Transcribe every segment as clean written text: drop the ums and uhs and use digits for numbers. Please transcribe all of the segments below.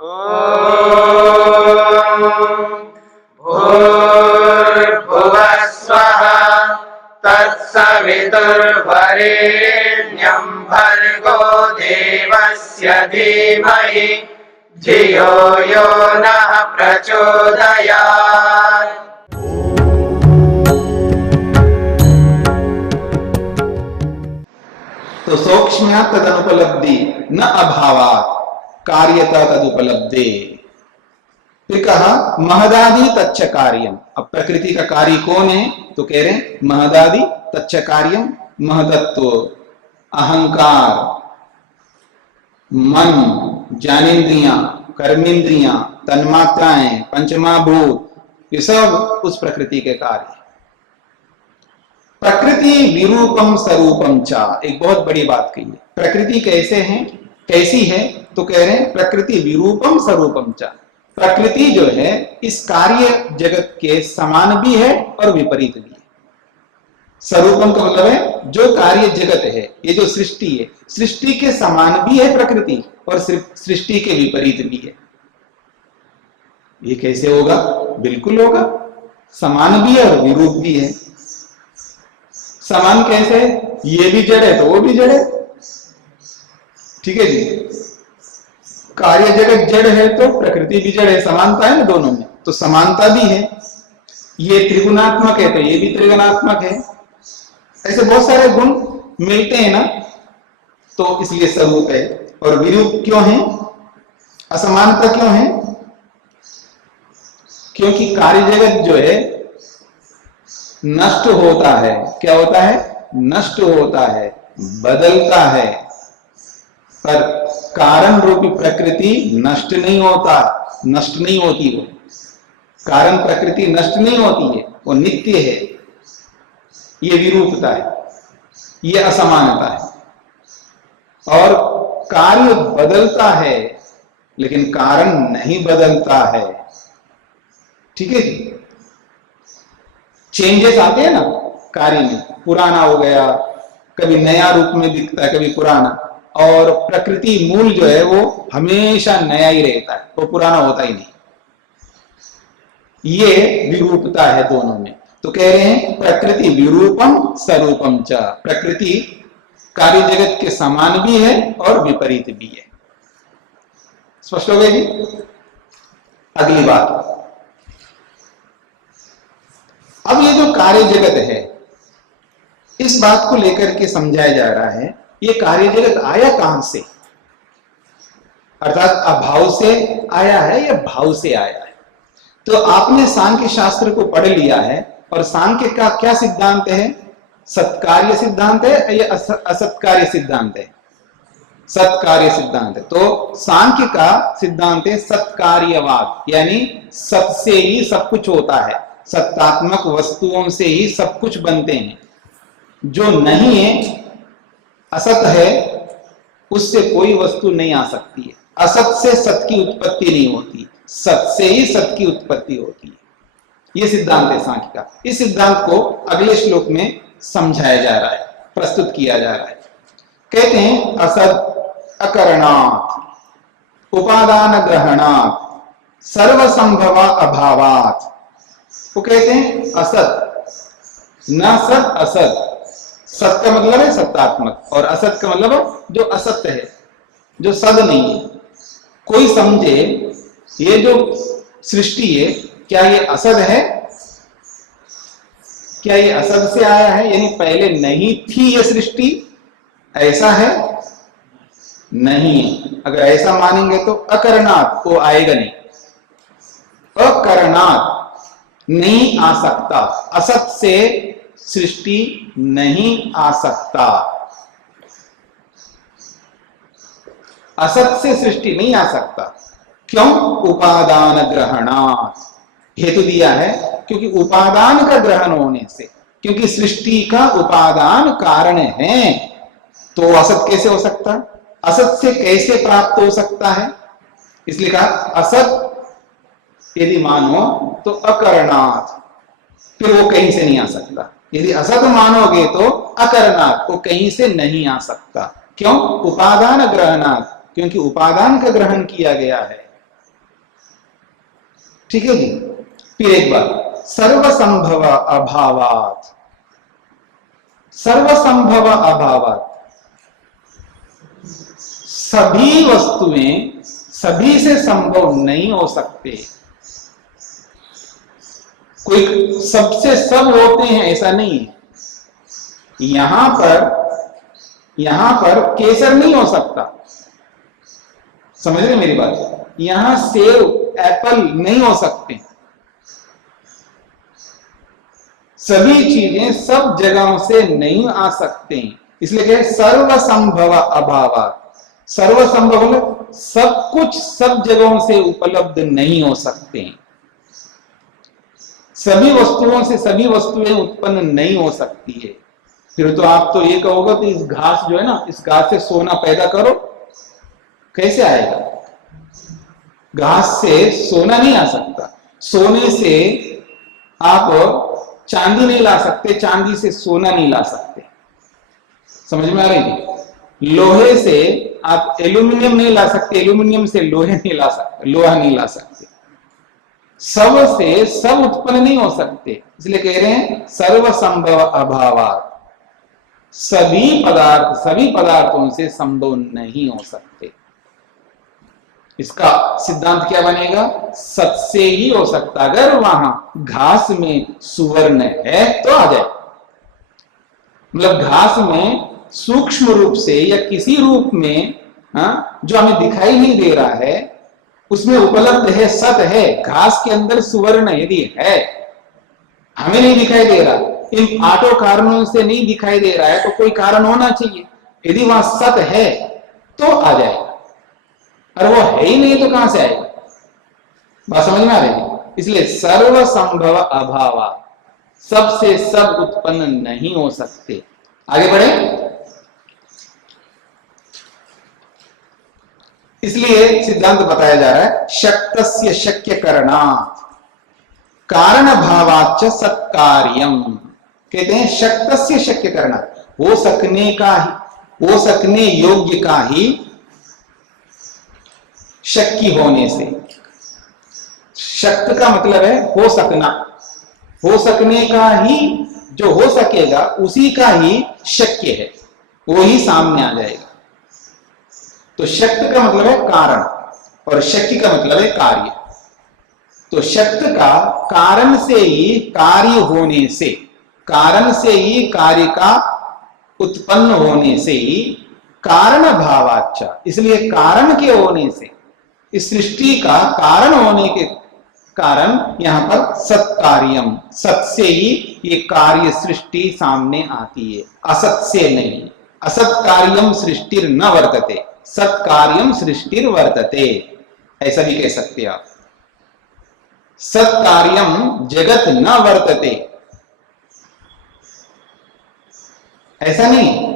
भूर्भुवः स्वः तत्सवितुर्वरेण्यं भर्गो देवस्य धीमहि धियो यो नः प्रचोदयात्। तो सौक्ष्म्या तदनुपलब्धि न अभावात् कार्यता तदुपलब्धे। फिर कहा महदादि तच्च कार्यम। अब प्रकृति का कार्य कौन है? तो कह रहे महदादि तच्च कार्यम, महतत्व, अहंकार, मन, ज्ञानेन्द्रियां, कर्मेंद्रियां, तन्मात्राएं, पंचमहाभूत, ये सब उस प्रकृति के कार्य। प्रकृति विरूपम स्वरूपम चा, एक बहुत बड़ी बात कही है। प्रकृति कैसे है, कैसी है? तो कह रहे हैं प्रकृति विरूपम स्वरूपम चा। प्रकृति जो है इस कार्य जगत के समान भी है और विपरीत भी है। स्वरूपम का मतलब है जो कार्य जगत है, ये जो सृष्टि है, सृष्टि के समान भी है प्रकृति और सृष्टि के विपरीत भी है। ये कैसे होगा? बिल्कुल होगा, समान भी है और विरूप भी है। समान कैसे? ये भी जड़ है तो वो भी जड़ है, ठीक है जी। कार्य जगत जड़ है तो प्रकृति भी जड़ है, समानता है ना दोनों में, तो समानता भी है। ये त्रिगुणात्मक है तो ये भी त्रिगुणात्मक है। ऐसे बहुत सारे गुण मिलते हैं ना, तो इसलिए स्वरूप है। और विरूप क्यों है, असमानता क्यों है? क्योंकि कार्य जगत जो है नष्ट होता है। क्या होता है? नष्ट होता है, बदलता है। पर कारण रूपी प्रकृति नष्ट नहीं होता, नष्ट नहीं होती। वो कारण प्रकृति नष्ट नहीं होती है, वो नित्य है। ये विरूपता है, ये असमानता है। और कार्य बदलता है लेकिन कारण नहीं बदलता है, ठीक है जी। चेंजेस आते हैं ना कार्य में, पुराना हो गया, कभी नया रूप में दिखता है, कभी पुराना। और प्रकृति मूल जो है वो हमेशा नया ही रहता है, वो पुराना होता ही नहीं। ये विरूपता है दोनों में। तो कह रहे हैं प्रकृति विरूपम स्वरूपम च। प्रकृति कार्य जगत के समान भी है और विपरीत भी है। स्पष्ट हो गया जी? अगली बात, अब ये जो कार्य जगत है, इस बात को लेकर के समझाया जा रहा है ये कार्य जगत आया कहां से, अर्थात अभाव से आया है या भाव से आया है। तो आपने सांख्य शास्त्र को पढ़ लिया है, और सांख्य का क्या सिद्धांत है? सत्कार्य सिद्धांत है या असत्कार्य सिद्धांत है? सत्कार्य सिद्धांत है। तो सांख्य का सिद्धांत है सत्कार्यवाद, यानी सत से ही सब कुछ होता है, सत्तात्मक वस्तुओं से ही सब कुछ बनते हैं। जो नहीं है, असत है, उससे कोई वस्तु नहीं आ सकती है। असत से सत की उत्पत्ति नहीं होती, सत से ही सत की उत्पत्ति होती है। यह सिद्धांत है सांख्य का। इस सिद्धांत को अगले श्लोक में समझाया जा रहा है, प्रस्तुत किया जा रहा है। कहते हैं असत अकरणात् उपादान ग्रहणात् सर्वसंभव अभावात्। वो कहते हैं असत, न सत असत। सत का मतलब है सत्तात्मक, और असत का मतलब जो असत्य है, जो सद नहीं है। कोई समझे ये जो सृष्टि है, क्या ये असद है? क्या ये असद से आया है, यानी पहले नहीं थी ये सृष्टि, ऐसा है? नहीं है। अगर ऐसा मानेंगे तो अकरणात् वो आएगा नहीं, अकरणात् नहीं आ सकता। असत से सृष्टि नहीं आ सकता, असत से सृष्टि नहीं आ सकता। क्यों? उपादान ग्रहणात्। हेतु दिया है क्योंकि उपादान का ग्रहण होने से, क्योंकि सृष्टि का उपादान कारण है, तो असत कैसे हो सकता? असत से कैसे प्राप्त हो सकता है? इसलिए कहा असत यदि मानो तो अकरणात्, फिर वो कहीं से नहीं आ सकता। यदि असत मानोगे तो अकरणात्, वो कहीं से नहीं आ सकता। क्यों? उपादान ग्रहणात्, क्योंकि उपादान का ग्रहण किया गया है। ठीक है जी। फिर एक बार, सर्वसंभव अभावात, सर्वसंभव अभावात, सभी वस्तुएं सभी से संभव नहीं हो सकते। कोई सबसे सब होते हैं ऐसा नहीं है। यहां पर केसर नहीं हो सकता, समझ रहे मेरी बात? यहां सेब एप्पल नहीं हो सकते। सभी चीजें सब जगहों से नहीं आ सकते, इसलिए कहे सर्वसंभव अभाव। सर्वसंभव मतलब सब कुछ सब जगहों से उपलब्ध नहीं हो सकते। सभी वस्तुओं से सभी वस्तुएं उत्पन्न नहीं हो सकती है। फिर तो आप तो ये कहोगे कि इस घास जो है ना, इस घास से सोना पैदा करो, कैसे आएगा? घास से सोना नहीं आ सकता। सोने से आप चांदी नहीं ला सकते, चांदी से सोना नहीं ला सकते। समझ में आ रही है? लोहे से आप एल्यूमिनियम नहीं ला सकते, एल्यूमिनियम से लोहे नहीं ला सकते, लोहा नहीं ला सकते। सब से सब उत्पन्न नहीं हो सकते, इसलिए कह रहे हैं सर्वसंभव अभावात। सभी पदार्थों से संभव नहीं हो सकते। इसका सिद्धांत क्या बनेगा? सत से ही हो सकता। अगर वहां घास में सुवर्ण है तो आ जाए, मतलब घास में सूक्ष्म रूप से या किसी रूप में जो हमें दिखाई नहीं दे रहा है उसमें उपलब्ध है, सत है। घास के अंदर सुवर्ण यदि है, हमें नहीं दिखाई दे रहा, इन आठों कारणों से नहीं दिखाई दे रहा है, तो कोई कारण होना चाहिए। यदि वहां सत है तो आ जाएगा, और वो है ही नहीं तो कहां से आएगा? बात समझ में आ रही है? इसलिए सर्वसंभव अभाव, सबसे सब उत्पन्न नहीं हो सकते। आगे बढ़े। इसलिए सिद्धांत बताया जा रहा है शक्तस्य शक्य करणात् कारण भावाच्च सत्कार्यम। कहते हैं शक्तस्य शक्य करणात्, हो सकने योग्य का ही शक्ति होने से। शक्त का मतलब है हो सकना, हो सकने का ही, जो हो सकेगा उसी का ही शक्य है, वो ही सामने आ जाएगा। तो शक्त का मतलब है कारण और शक्ति का मतलब है कार्य। तो शक्त का कारण से ही कार्य होने से, कारण से ही कार्य का उत्पन्न होने से ही कारण भावाच्च, इसलिए कारण के होने से, इस सृष्टि का कारण होने के कारण यहां पर सत्कार्यम, सत से ही ये कार्य सृष्टि सामने आती है, असत से नहीं। असत कार्यम सृष्टिर न वर्तते, सत्कार्यम सृष्टिर वर्तते, ऐसा भी कह सकते आप। सत्कार्यम जगत न वर्तते, ऐसा नहीं।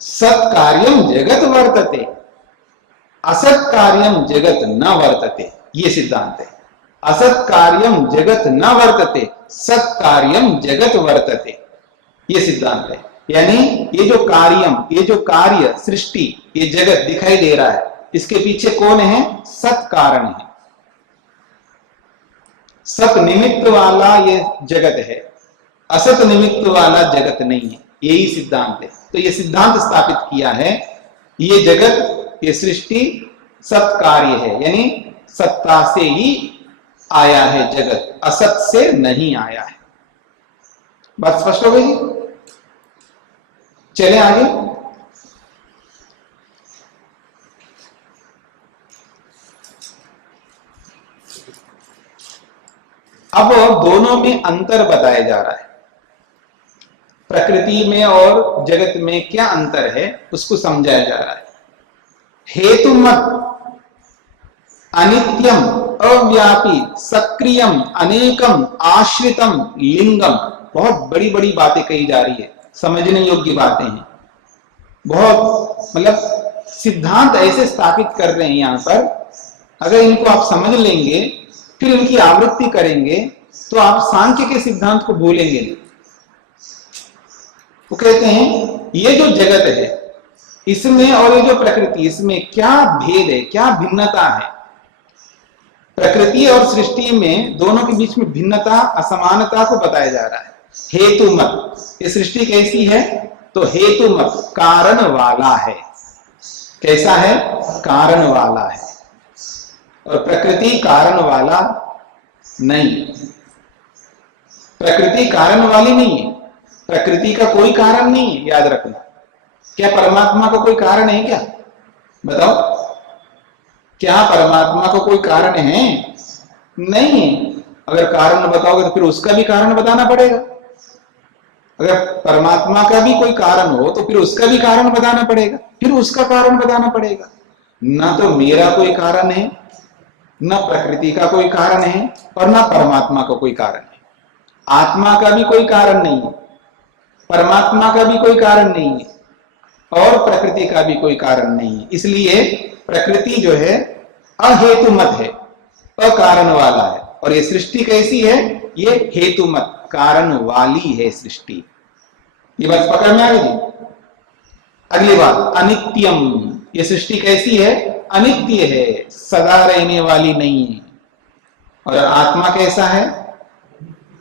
सत्कार्यम जगत वर्तते, असत कार्यम जगत न वर्तते, ये सिद्धांत है। असत कार्यम जगत न वर्तते, सत्कार्यम जगत वर्तते, ये सिद्धांत है। यानी ये जो कार्यम, ये जो कार्य सृष्टि, ये जगत दिखाई दे रहा है, इसके पीछे कौन है? सत कारण है। सत निमित्त वाला ये जगत है, असत निमित्त वाला जगत नहीं है, यही सिद्धांत है। तो ये सिद्धांत स्थापित किया है, ये जगत, ये सृष्टि सत कार्य है, यानी सत्ता से ही आया है जगत, असत से नहीं आया है। बात स्पष्ट हो गई? चले आगे। अब दोनों में अंतर बताया जा रहा है। प्रकृति में और जगत में क्या अंतर है उसको समझाया जा रहा है। हेतुमत अनित्यम अव्यापी सक्रियम अनेकम आश्रितम लिंगम, बहुत बड़ी बड़ी बातें कही जा रही है, समझने योग्य बातें हैं। बहुत मतलब सिद्धांत ऐसे स्थापित कर रहे हैं यहां पर, अगर इनको आप समझ लेंगे फिर इनकी आवृत्ति करेंगे तो आप सांख्य के सिद्धांत को भूलेंगे नहीं। वो कहते हैं ये जो जगत है इसमें और ये जो प्रकृति, इसमें क्या भेद है, क्या भिन्नता है, प्रकृति और सृष्टि में दोनों के बीच में भिन्नता, असमानता को बताया जा रहा है। हेतु मत, ये सृष्टि कैसी है? तो हेतु मत, कारण वाला है। कैसा है? कारण वाला है। और प्रकृति कारण वाला नहीं, प्रकृति कारण वाली नहीं है। प्रकृति का कोई कारण नहीं है, याद रखना। क्या परमात्मा का कोई कारण है क्या? बताओ, क्या परमात्मा का कोई कारण है? नहीं है। अगर कारण बताओगे तो फिर उसका भी कारण बताना पड़ेगा। अगर परमात्मा का भी कोई कारण हो तो फिर उसका भी कारण बताना पड़ेगा, फिर उसका कारण बताना पड़ेगा। ना तो मेरा कोई कारण है, न प्रकृति का कोई कारण है, और ना परमात्मा का कोई कारण है। आत्मा का भी कोई कारण नहीं है, परमात्मा का भी कोई कारण नहीं है, और प्रकृति का भी कोई कारण नहीं है। इसलिए प्रकृति जो है अहेतुमत है, अकारण वाला है। और ये सृष्टि कैसी है? ये हेतुमत, कारण वाली है सृष्टि। ये बात पकड़ में आ गई जी? अगली बात, अनित्यम। ये सृष्टि कैसी है? अनित्य है, सदा रहने वाली नहीं है। और आत्मा कैसा है?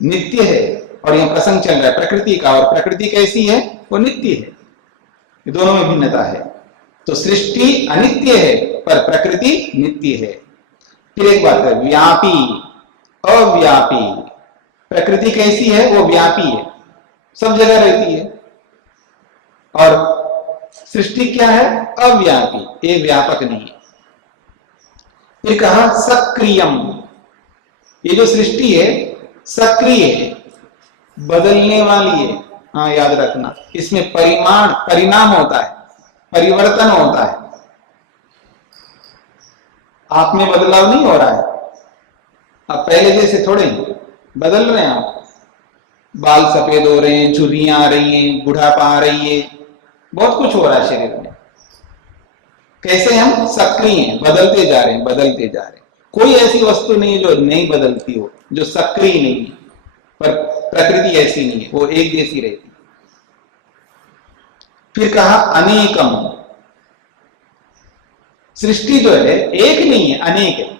नित्य है। और यह प्रसंग चल रहा है प्रकृति का, और प्रकृति कैसी है? वो नित्य है। ये दोनों में भिन्नता है। तो सृष्टि अनित्य है पर प्रकृति नित्य है। फिर एक बात है, व्यापी, अव्यापी। प्रकृति कैसी है? वो व्यापी है, सब जगह रहती है। और सृष्टि क्या है? अव्यापी, ये व्यापक नहीं है। फिर कहा सक्रियम। ये जो सृष्टि है सक्रिय है, बदलने वाली है। हाँ, याद रखना, इसमें परिणाम होता है, परिवर्तन होता है। आप में बदलाव नहीं हो रहा है। अब पहले जैसे थोड़े बदल रहे हैं आप। बाल सफेद हो रहे हैं, झुर्रियां आ रही हैं, बुढ़ापा आ रही है, बहुत कुछ हो रहा है शरीर में। कैसे? हम सक्रिय हैं, बदलते जा रहे हैं, बदलते जा रहे हैं। कोई ऐसी वस्तु नहीं है जो नहीं बदलती हो, जो सक्रिय नहीं है। पर प्रकृति ऐसी नहीं है, वो एक जैसी रहती। फिर कहा अनेकम। सृष्टि जो है एक नहीं है, अनेक है।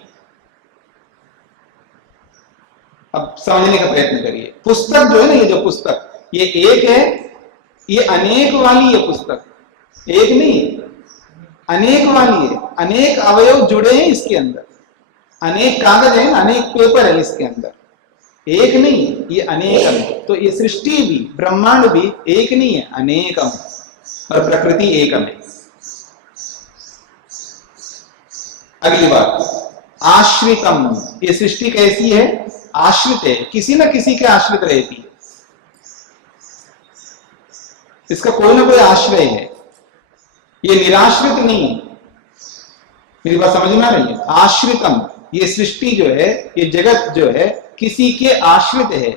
अब समझने का प्रयत्न करिए। पुस्तक जो है ना, ये जो पुस्तक, ये एक है, ये अनेक वाली है। पुस्तक एक नहीं, अनेक वाली है। अनेक अवयव जुड़े हैं इसके अंदर, अनेक कागज है, अनेक पेपर है इसके अंदर। एक नहीं, ये अनेकम है। तो ये सृष्टि भी, ब्रह्मांड भी एक नहीं है, अनेकम है। और प्रकृति एकम है। अगली बात, आश्रितम। ये सृष्टि कैसी है? आश्रित है, किसी न किसी के आश्रित रहती है। इसका कोई ना कोई आश्रय है, ये निराश्रित नहीं है। मेरी बात समझ में आ रही है? आश्रितम, ये सृष्टि जो है, ये जगत जो है, किसी के आश्रित है।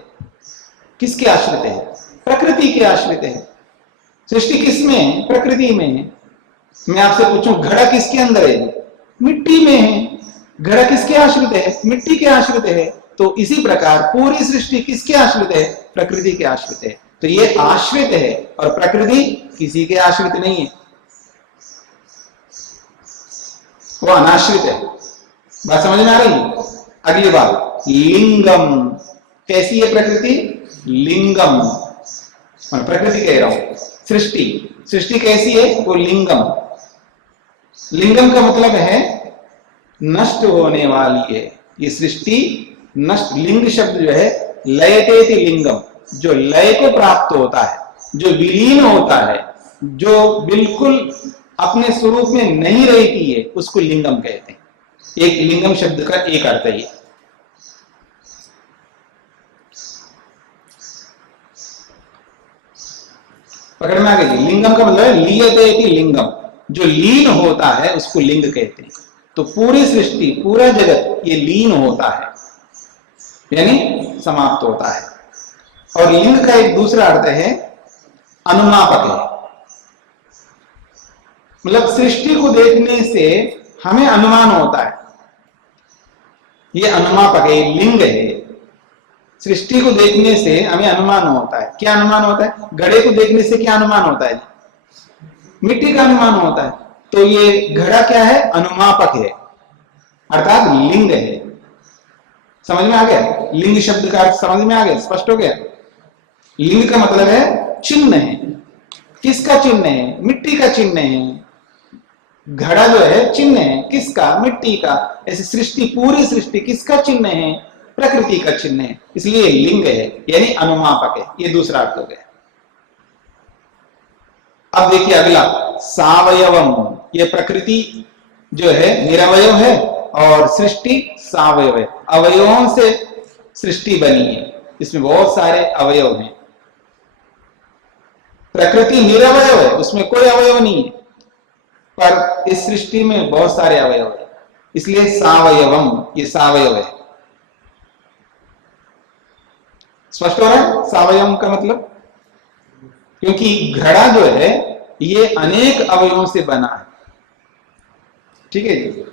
किसके आश्रित है? प्रकृति के आश्रित है। सृष्टि किसमें है? प्रकृति में है। मैं आपसे पूछूं, घड़ा किसके अंदर है? मिट्टी में है। घड़ा किसके आश्रित है? मिट्टी के आश्रित है। तो इसी प्रकार पूरी सृष्टि किसके आश्रित है? प्रकृति के आश्रित है। तो ये आश्रित है, और प्रकृति किसी के आश्रित नहीं है, वो अनाश्रित है। बात समझ में आ रही है? अगली बात, लिंगम। कैसी है प्रकृति? लिंगम। मैं प्रकृति कह रहा हूं, सृष्टि कैसी है? वो लिंगम। लिंगम का मतलब है नष्ट होने वाली है ये सृष्टि। नष्ट, लिंग शब्द जो है लयतेति लिंगम, जो लय को प्राप्त होता है, जो विलीन होता है, जो बिल्कुल अपने स्वरूप में नहीं रहती है, उसको लिंगम कहते हैं। एक लिंगम शब्द का एक अर्थ है। पकड़ में आ गई? लिंगम का मतलब है लीयते लिंगम, जो लीन होता है उसको लिंग कहते हैं। तो पूरी सृष्टि, पूरा जगत ये लीन होता है, यानी समाप्त होता है। और लिंग का एक दूसरा अर्थ है अनुमापक है। मतलब सृष्टि को देखने से हमें अनुमान होता है, ये अनुमापक है, लिंग है। सृष्टि को देखने से हमें अनुमान होता है। क्या अनुमान होता है? घड़े को देखने से क्या अनुमान होता है? मिट्टी का अनुमान होता है। तो ये घड़ा क्या है? अनुमापक है, अर्थात लिंग है। समझ में आ गया? लिंग शब्द का अर्थ समझ में आ गया, स्पष्ट हो गया? लिंग का मतलब है चिन्ह है। किसका चिन्ह है? मिट्टी का चिन्ह है। घड़ा जो है चिन्ह है, किसका? मिट्टी का। ऐसे सृष्टि, पूरी सृष्टि किसका चिन्ह है? प्रकृति का चिन्ह है, इसलिए लिंग है, यानी अनुमापक है। ये दूसरा अर्थ हो गया। अब देखिए अगला, सावयवम। ये प्रकृति जो है निरवयव है और सृष्टि सावयव है। अवयवों से सृष्टि बनी है, इसमें बहुत सारे अवयव हैं। प्रकृति निरवयव है, उसमें कोई अवयव नहीं है, पर इस सृष्टि में बहुत सारे अवयव है, इसलिए सावयवम, ये सावयव है। स्पष्ट हो रहा है सावयवम का मतलब? क्योंकि घड़ा जो है ये अनेक अवयवों से बना है, ठीक है जी।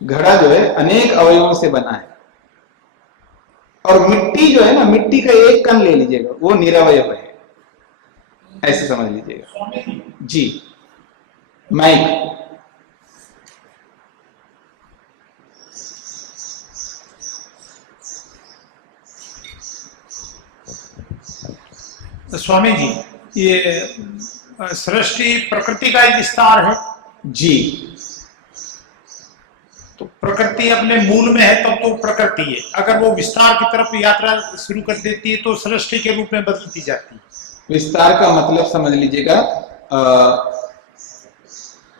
घड़ा जो है अनेक अवयवों से बना है। और मिट्टी जो है ना, मिट्टी का एक कण ले लीजिएगा, वो निरवयव है, ऐसे समझ लीजिएगा जी। माइक। स्वामी जी, ये सृष्टि प्रकृति का एक विस्तार है जी। तो प्रकृति अपने मूल में है तब तो प्रकृति है, अगर वो विस्तार की तरफ यात्रा शुरू कर देती है तो सृष्टि के रूप में बदलती जाती है। विस्तार का मतलब समझ लीजिएगा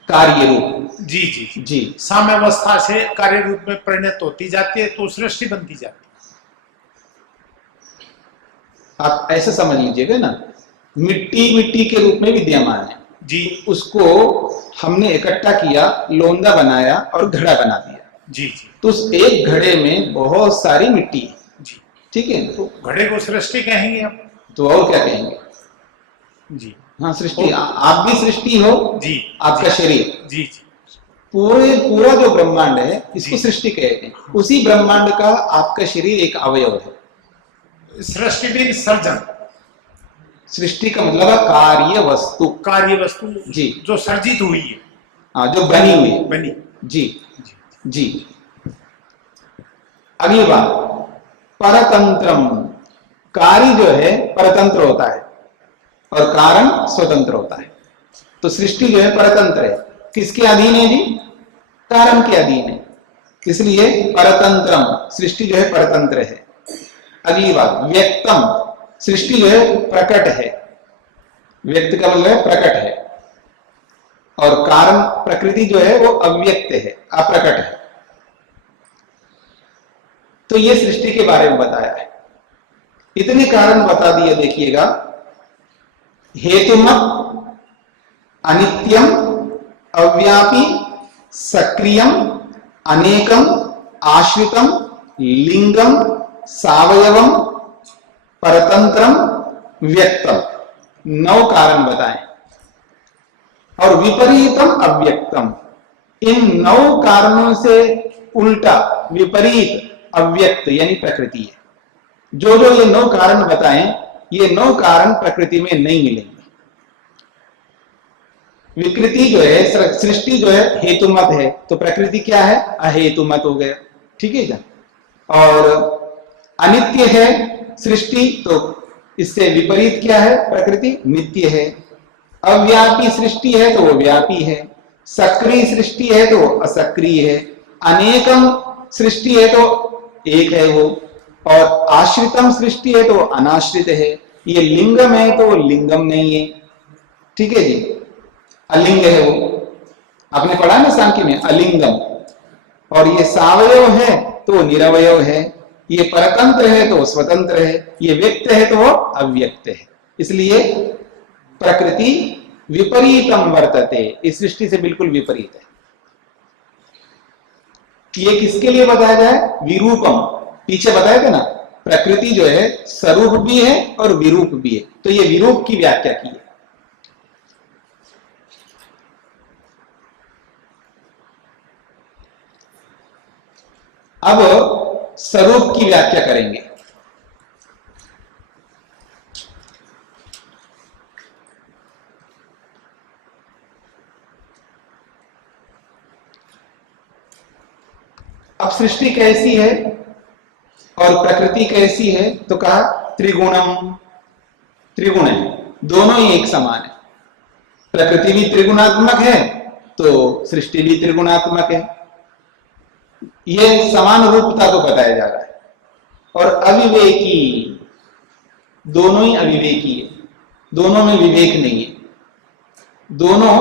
कार्य रूप। जी जी जी, जी। साम्यावस्था से कार्य रूप में परिणत होती जाती है तो सृष्टि बनती जाती है। आप ऐसे समझ लीजिएगा ना, मिट्टी मिट्टी के रूप में विद्यमान है जी। उसको हमने इकट्ठा किया, लोंदा बनाया और घड़ा बना दिया। जी जी। तो उस एक घड़े में बहुत सारी मिट्टी है जी, ठीक है। तो घड़े को सृष्टि कहेंगे आप? तो और क्या कहेंगे? जी हाँ सृष्टि। आप भी सृष्टि हो जी। आपका जी, शरीर, जी जी, पूरा जो ब्रह्मांड है इसको जी। सृष्टि कहते हैं। उसी ब्रह्मांड का आपका शरीर एक अवयव है। सृष्टि भी सर्जन। सृष्टि का मतलब है कार्य वस्तु। कार्य वस्तु जी, जो सर्जित हुई है, हाँ, जो बनी हुई है। बनी। जी जी। अगली बात, परतंत्रम। कार्य जो है परतंत्र होता है और कारण स्वतंत्र होता है। तो सृष्टि जो है परतंत्र है, किसके अधीन है जी? कारण के अधीन है, इसलिए परतंत्रम, सृष्टि जो है परतंत्र है। अगली बात, व्यक्तम। सृष्टि जो है प्रकट है, व्यक्त का मतलब है प्रकट है, और कारण प्रकृति जो है वो अव्यक्त है, अप्रकट है। तो ये सृष्टि के बारे में बताया है। इतने कारण बता दिए, देखिएगा। हेतुमत, अनित्यम, अव्यापी, सक्रियम, अनेकम, आश्रितम, लिंगम, सावयवम, परतंत्रम, व्यक्तम, 9 कारण बताएं। और विपरीतम अव्यक्तम, इन 9 कारणों से उल्टा विपरीत अव्यक्त यानी प्रकृति है। जो जो ये 9 कारण बताएं, ये 9 कारण प्रकृति में नहीं मिलेंगे। विकृति जो है, सृष्टि जो है हेतुमत है, तो प्रकृति क्या है? अहेतुमत हो गया, ठीक है क्या? और अनित्य है सृष्टि, तो इससे विपरीत क्या है? प्रकृति नित्य है। अव्यापी सृष्टि है तो वो व्यापी है, सक्रिय सृष्टि है तो वो असक्रिय है, अनेकम सृष्टि है तो एक है वो, और आश्रितम सृष्टि है तो वो अनाश्रित है। ये लिंगम है तो वो लिंगम नहीं है, ठीक है जी, अलिंग है वो। आपने पढ़ा ना सांख्य में, अलिंगम। और ये सावयव है तो वो निरवयव है, ये परतंत्र है तो वो स्वतंत्र है, ये व्यक्त है तो वो अव्यक्त है। इसलिए प्रकृति विपरीतम वर्तते, इस सृष्टि से बिल्कुल विपरीत है। ये किसके लिए बताया जाए? विरूपम। पीछे बताए थे ना, प्रकृति जो है स्वरूप भी है और विरूप भी है, तो ये विरूप की व्याख्या की है। अब स्वरूप की व्याख्या करेंगे। अब सृष्टि कैसी है? और प्रकृति कैसी है तो कहा त्रिगुणम, त्रिगुण है, दोनों ही एक समान है। प्रकृति भी त्रिगुणात्मक है तो सृष्टि भी त्रिगुणात्मक है। यह समान रूपता को बताया जा रहा है। और अविवेकी, दोनों ही अविवेकी है, दोनों में विवेक नहीं है, दोनों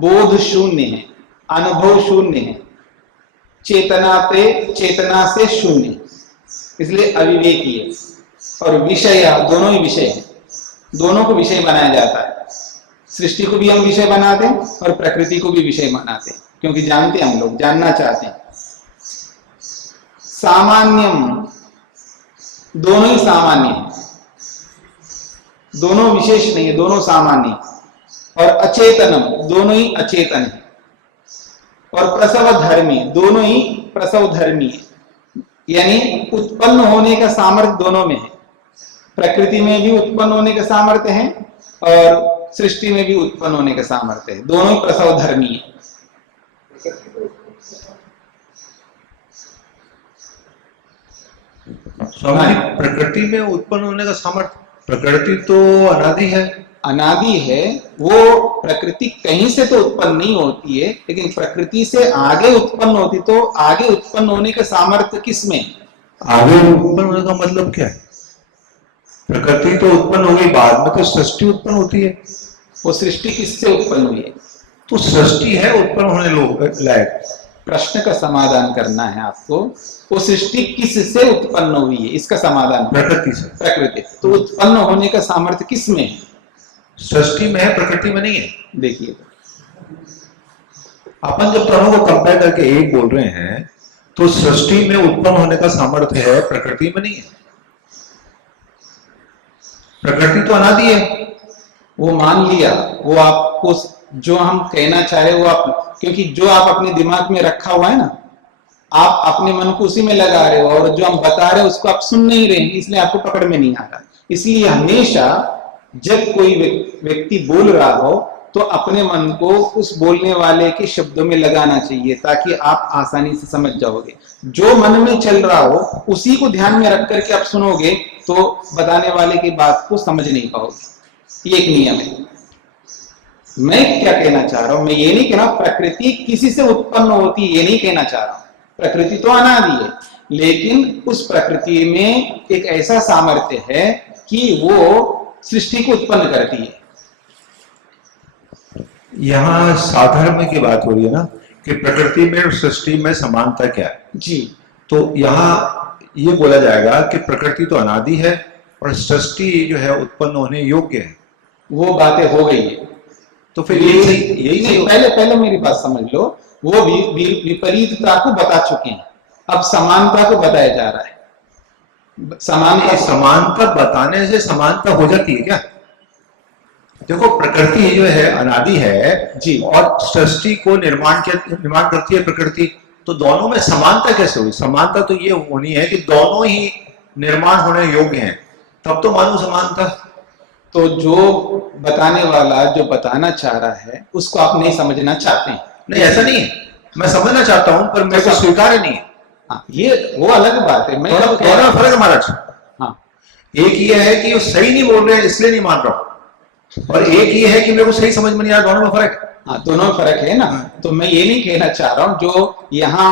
बोध शून्य है, अनुभव शून्य है, चेतना से शून्य, इसलिए अविवेकी है। और विषय, दोनों ही विषय है, दोनों को विषय बनाया जाता है। सृष्टि को भी हम विषय बनाते हैं और प्रकृति को भी विषय बनाते हैं, क्योंकि जानते हैं, हम लोग जानना चाहते हैं। सामान्यम, दोनों ही सामान्य है, दोनों विशेष नहीं है, दोनों सामान्य है। और अचेतनम, दोनों ही अचेतन है। और प्रसव धर्मी, दोनों ही प्रसव धर्मी है, यानी उत्पन्न होने का सामर्थ्य दोनों में है। प्रकृति में भी उत्पन्न होने का सामर्थ्य है और सृष्टि में भी उत्पन्न होने का सामर्थ्य है, दोनों ही प्रसव धर्मी है। स्वामी, प्रकृति में उत्पन्न होने का सामर्थ्य, प्रकृति तो अनादि है। अनादि है, वो प्रकृति कहीं से तो उत्पन्न नहीं होती है, लेकिन प्रकृति से आगे उत्पन्न होती, तो आगे उत्पन्न होने का सामर्थ्य किसमें? आगे उत्पन्न होने का मतलब क्या है? प्रकृति तो उत्पन्न हो गई, बाद में तो सृष्टि उत्पन्न होती है। वो सृष्टि किससे उत्पन्न हुई है? तो सृष्टि है उत्पन्न होने लायक। प्रश्न का समाधान करना है आपको। वो सृष्टि किससे उत्पन्न हुई है, इसका समाधान। प्रकृति से। प्रकृति। तो उत्पन्न होने का सामर्थ्य किसमें है? सृष्टि में है, प्रकृति में नहीं है। देखिए, अपन जब दोनों को कंपेयर करके एक बोल रहे हैं, तो सृष्टि में उत्पन्न होने का सामर्थ्य है, प्रकृति में नहीं है। प्रकृति तो अनादि है। वो मान लिया, वो आपको जो हम कहना चाह रहे वो आप, क्योंकि जो आप अपने दिमाग में रखा हुआ है ना, आप अपने मन को उसी में लगा रहे हो, और जो हम बता रहे हैं उसको आप सुन नहीं रहे हैं, इसलिए आपको पकड़ में नहीं आ रहा। इसलिए हमेशा जब कोई व्यक्ति बोल रहा हो तो अपने मन को उस बोलने वाले के शब्दों में लगाना चाहिए, ताकि आप आसानी से समझ जाओगे। जो मन में चल रहा हो उसी को ध्यान में रख करके आप सुनोगे तो बताने वाले की बात को समझ नहीं पाओगे। ये एक नियम है। मैं क्या कहना चाह रहा हूं, मैं ये नहीं कह रहा प्रकृति किसी से उत्पन्न होती, ये नहीं कहना चाह रहा हूं। प्रकृति तो अनादि है, लेकिन उस प्रकृति में एक ऐसा सामर्थ्य है कि वो सृष्टि को उत्पन्न करती है। यहाँ साधर्म की बात हो रही है ना, कि प्रकृति में और सृष्टि में समानता क्या है। जी, तो यहाँ ये बोला जाएगा कि प्रकृति तो अनादि है और सृष्टि जो है उत्पन्न होने योग्य है। वो बातें हो गई है। तो फिर यही पहले मेरी बात समझ लो। वो विपरीतता को बता चुके हैं, अब समानता को बताया जा रहा है। समानता बताने से समानता हो जाती है क्या? देखो, प्रकृति जो है अनादि है जी, और सृष्टि को निर्माण करती है प्रकृति, तो दोनों में समानता कैसे हुई? समानता तो ये होनी है कि दोनों ही निर्माण होने योग्य हैं, तब तो मानो समानता। तो जो बताने वाला जो बताना चाह रहा है उसको आप नहीं समझना चाहते हैं। नहीं, ऐसा नहीं है, मैं समझना चाहता हूं पर मेरे को स्वीकार नहीं है। हाँ, ये वो अलग बात है। मैं थोड़ा फर्क है महाराज। हाँ, एक ये है कि वो सही नहीं बोल रहे हैं इसलिए नहीं मान रहा हूं, और एक ये है कि मेरे को सही समझ में नहीं आ रहा। दोनों में फर्क है। हाँ, दोनों में फर्क है ना। तो मैं ये नहीं कहना चाह रहा हूं, जो यहाँ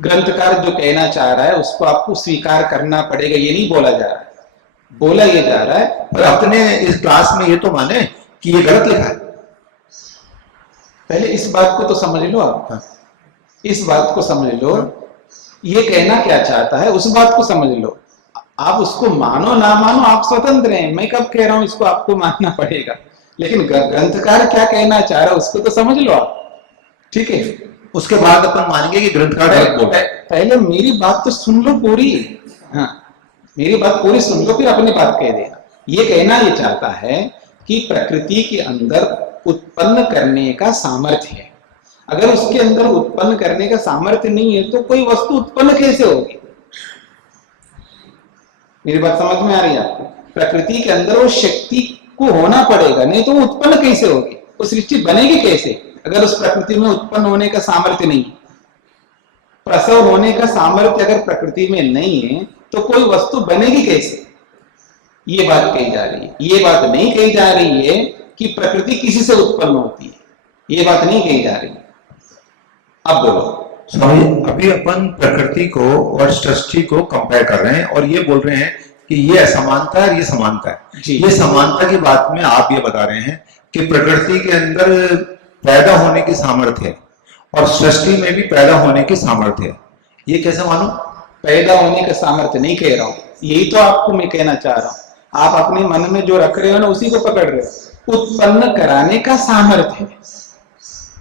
ग्रंथकार जो कहना चाह रहा है उसको आपको स्वीकार करना पड़ेगा, ये नहीं बोला जा रहा है। बोला ये जा रहा है पर अपने इस क्लास में ये तो माने कि ये गलत लिखा है। पहले इस बात को तो समझ लो आप। हाँ। इस बात को समझ लो, ये कहना क्या चाहता है उस बात को समझ लो। आप उसको मानो ना मानो, आप स्वतंत्र हैं। मैं कब कह रहा हूं इसको आपको मानना पड़ेगा, लेकिन ग्रंथकार क्या कहना चाह रहा है उसको तो समझ लो आप। ठीक है, उसके बाद अपन मानेंगे कि ग्रंथकार गलत बोल रहा है। पहले मेरी बात तो सुन लो पूरी। हाँ, मेरी बात पूरी सुन लो, फिर अपनी बात कह देना। ये कहना ये चाहता है कि प्रकृति के अंदर उत्पन्न करने का सामर्थ्य है। अगर उसके अंदर उत्पन्न करने का सामर्थ्य नहीं है तो कोई वस्तु उत्पन्न कैसे होगी? मेरी बात समझ में आ रही है आपको? प्रकृति के अंदर वो शक्ति को होना पड़ेगा, नहीं तो वो उत्पन्न कैसे होगी? वो सृष्टि बनेगी कैसे अगर उस प्रकृति में उत्पन्न होने का सामर्थ्य नहीं? प्रसव होने का सामर्थ्य अगर प्रकृति में नहीं है तो कोई वस्तु बनेगी कैसे, ये बात कही जा रही है। ये बात नहीं कही जा रही है कि प्रकृति किसी से उत्पन्न होती है, ये बात नहीं कही जा रही। अब बोलो। स्वामी, अभी अपन प्रकृति को और सृष्टि को कंपेयर कर रहे हैं और ये बोल रहे हैं कि ये असमानता है और ये समानता है। जी। ये समानता की बात में आप ये बता रहे हैं कि प्रकृति के अंदर पैदा होने की सामर्थ्य है और सृष्टि में भी पैदा होने की सामर्थ्य है, ये कैसे मालूम? पैदा होने का सामर्थ्य नहीं कह रहा हूं, यही तो आपको मैं कहना चाह रहा हूं। आप अपने मन में जो रख रहे हो ना उसी को पकड़ रहे हो। उत्पन्न कराने का सामर्थ्य है,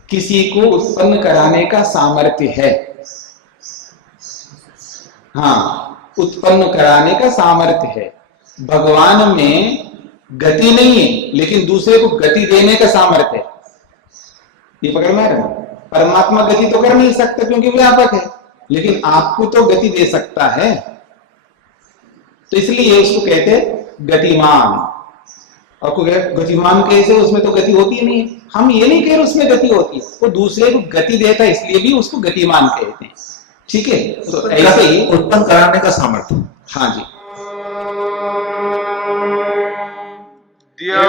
किसी को उत्पन्न कराने का सामर्थ्य है। हाँ, उत्पन्न कराने का सामर्थ्य है। भगवान में गति नहीं है लेकिन दूसरे को गति देने का सामर्थ्य है। ये पकड़ में आ रहा है। परमात्मा गति तो कर नहीं सकता क्योंकि व्यापक है, लेकिन आपको तो गति दे सकता है, तो इसलिए उसको कहते हैं गतिमान। आपको गतिमान कैसे, उसमें तो गति होती ही नहीं है। हम ये नहीं कह रहे उसमें गति होती है, वो दूसरे को गति देता है इसलिए भी उसको गतिमान कहते हैं। ठीक है, तो ऐसे ही उत्पन्न कराने का सामर्थ्य। हाँ जी। द्यो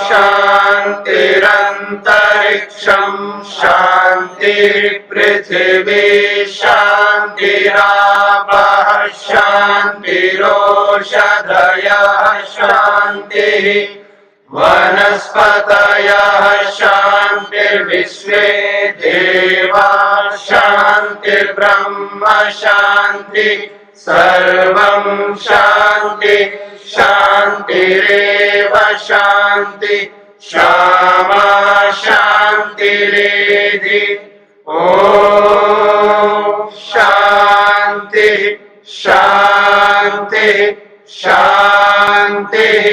शान्तिरन्तरिक्षं शान्तिः पृथिवी शान्तिरापः शान्तिरोषधयः शान्तिः वनस्पतयः शान्तिर्विश्वे देवाः शान्तिर्ब्रह्म शान्तिः सर्वं शान्ति शान्तिरेव शान्ति क्षमा शान्तिरेधि। ॐ शान्ति शान्ति शान्तिः।